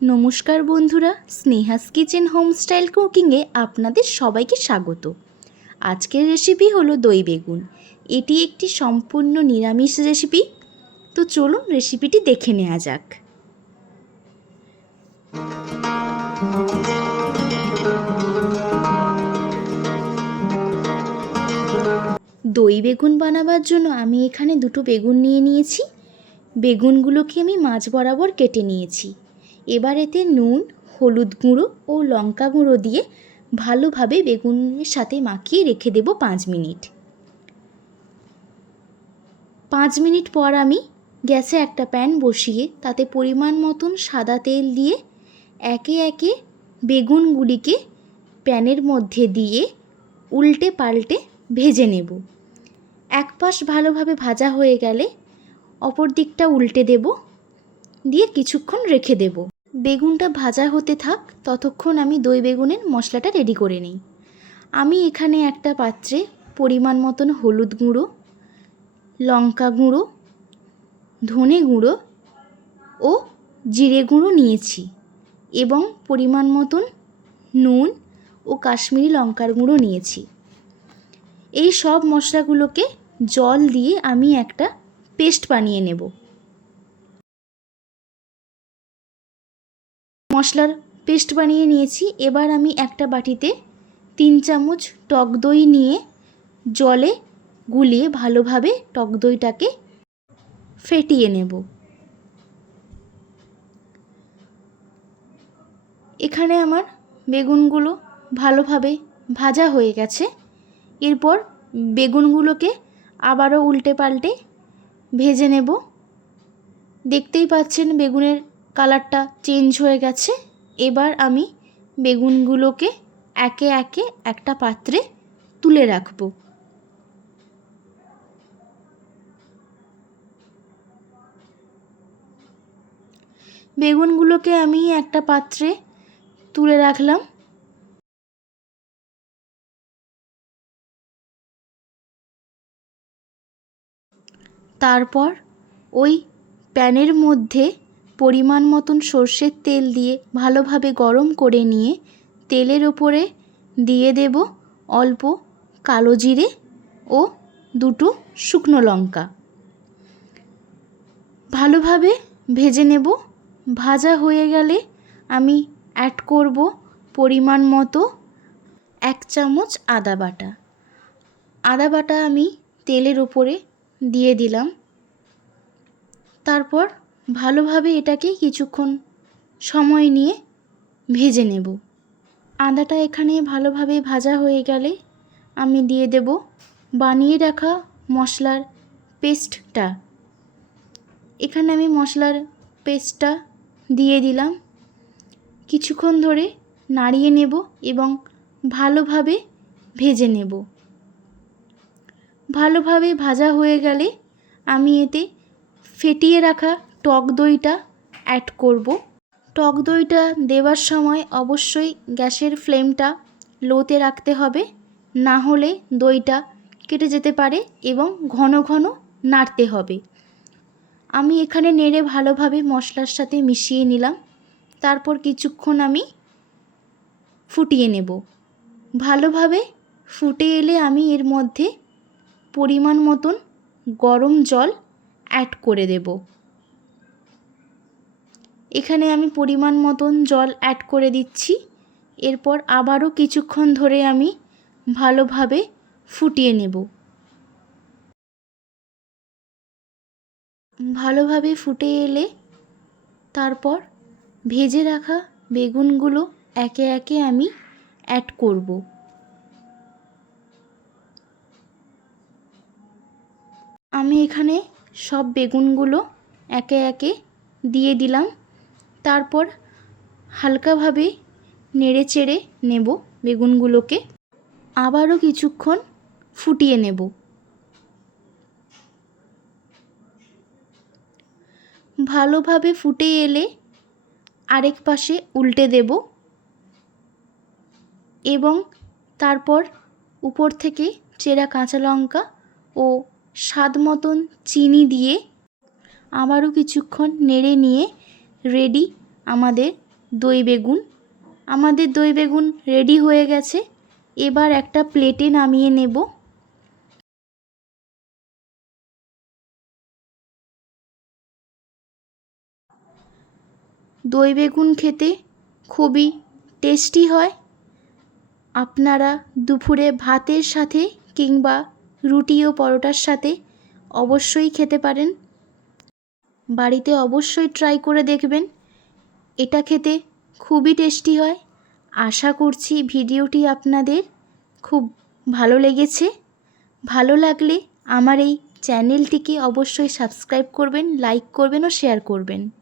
নমস্কার বন্ধুরা, স্নেহাস kitchen home style কুকিংয়ে আপনাদের সবাইকে স্বাগত। আজকের রেসিপি হলো দই বেগুন। এটি একটি সম্পূর্ণ নিরামিষ রেসিপি। তো চলুন রেসিপিটি দেখে নেওয়া যাক। দই বেগুন বানাবার জন্য আমি এখানে দুটো বেগুন নিয়ে নিয়েছি। বেগুনগুলোকে আমি মাঝ বরাবর কেটে নিয়েছি। এবার এতে নুন, হলুদ গুঁড়ো ও লঙ্কা গুঁড়ো দিয়ে ভালোভাবে বেগুনের সাথে মাখিয়ে রেখে দেব 5 মিনিট। 5 মিনিট পর আমি গ্যাসে একটা প্যান বসিয়ে তাতে পরিমাণ মতন সাদা তেল দিয়ে একে একে বেগুনগুলিকে প্যানের মধ্যে দিয়ে উল্টে পাল্টে ভেজে নেব। এক পাশ ভালোভাবে ভাজা হয়ে গেলে অপর দিকটা উল্টে দেব, দিয়ে কিছুক্ষণ রেখে দেব। বেগুনটা ভাজা হতে থাক, ততক্ষণ আমি দই বেগুনের মশলাটা রেডি করে নিই। আমি এখানে একটা পাত্রে পরিমাণ মতন হলুদ গুঁড়ো, লঙ্কা গুঁড়ো, ধনে গুঁড়ো ও জিরে গুঁড়ো নিয়েছি এবং পরিমাণ মতন নুন ও কাশ্মীরি লঙ্কার গুঁড়ো নিয়েছি। এই সব মশলাগুলোকে জল দিয়ে আমি একটা পেস্ট বানিয়ে নেব। মশলার পেস্ট বানিয়ে নিয়েছি। এবার আমি একটা বাটিতে 3 চামচ টক দই নিয়ে জলে গুলিয়ে ভালোভাবে টক দইটাকে ফেটিয়ে নেব। এখানে আমার বেগুনগুলো ভালোভাবে ভাজা হয়ে গেছে। এরপর বেগুনগুলোকে আবারও উল্টে পাল্টে ভেজে নেব। দেখতেই পাচ্ছেন বেগুনের কালারটা চেঞ্জ হয়ে গেছে। এবার আমি বেগুনগুলোকে একে একে একটা পাত্রে তুলে রাখব। বেগুনগুলোকে আমি একটা পাত্রে তুলে রাখলাম। তারপর ওই প্যানের মধ্যে পরিমাণ মতন সর্ষের তেল দিয়ে ভালোভাবে গরম করে নিয়ে তেলের ওপরে দিয়ে দেব অল্প কালো জিরে ও দুটো শুকনো লঙ্কা। ভালোভাবে ভেজে নেব। ভাজা হয়ে গেলে আমি অ্যাড করব পরিমাণ মতো 1 চামচ আদা বাটা। আদা বাটা আমি তেলের ওপরে দিয়ে দিলাম। তারপর ভালোভাবে এটাকে কিছুক্ষণ সময় নিয়ে ভেজে নেব। আদাটা এখানে ভালোভাবে ভাজা হয়ে গেলে আমি দিয়ে দেব বানিয়ে রাখা মশলার পেস্টটা। এখানে আমি মশলার পেস্টটা দিয়ে দিলাম। কিছুক্ষণ ধরে নাড়িয়ে নেব এবং ভালোভাবে ভেজে নেব। ভালোভাবে ভাজা হয়ে গেলে আমি এতে ফেটিয়ে রাখা টক দইটা অ্যাড করব। টক দইটা দেওয়ার সময় অবশ্যই গ্যাসের ফ্লেমটা লোতে রাখতে হবে, না হলে দইটা কেটে যেতে পারে এবং ঘন ঘন নাড়তে হবে। আমি এখানে নেড়ে ভালোভাবে মশলার সাথে মিশিয়ে নিলাম। তারপর কিছুক্ষণ আমি ফুটিয়ে নেব। ভালোভাবে ফুটে এলে আমি এর মধ্যে পরিমাণ মতন গরম জল অ্যাড করে দেব। এখানে আমি পরিমাণ মতন জল অ্যাড করে দিচ্ছি। এরপর আবারও কিছুক্ষণ ধরে আমি ভালোভাবে ফুটিয়ে নেব। ভালোভাবে ফুটে এলে তারপর ভেজে রাখা বেগুনগুলো একে একে আমি অ্যাড করব। আমি এখানে সব বেগুনগুলো একে একে দিয়ে দিলাম। তারপর হালকাভাবে নেড়ে চেড়ে নেব বেগুনগুলোকে। আবারও কিছুক্ষণ ফুটিয়ে নেব। ভালোভাবে ফুটে এলে আরেক পাশে উল্টে দেব এবং তারপর উপর থেকে চেরা কাঁচা লঙ্কা ও স্বাদ মতন চিনি দিয়ে আবারও কিছুক্ষণ নেড়ে নিয়ে রেডি আমাদের দই বেগুন। আমাদের দই বেগুন রেডি হয়ে গেছে। এবার একটা প্লেটে নামিয়ে নেব। দই বেগুন খেতে খুবই টেস্টি হয়। আপনারা দুপুরে ভাতের সাথে কিংবা রুটি ও পরোটার সাথে অবশ্যই খেতে পারেন। বাড়িতে অবশ্যই ট্রাই করে দেখবেন। এটা খেতে খুবই টেস্টি হয়। আশা করছি ভিডিওটি আপনাদের খুব ভালো লেগেছে। ভালো লাগলে আমার এই চ্যানেলটিকে অবশ্যই সাবস্ক্রাইব করবেন, লাইক করবেন ও শেয়ার করবেন।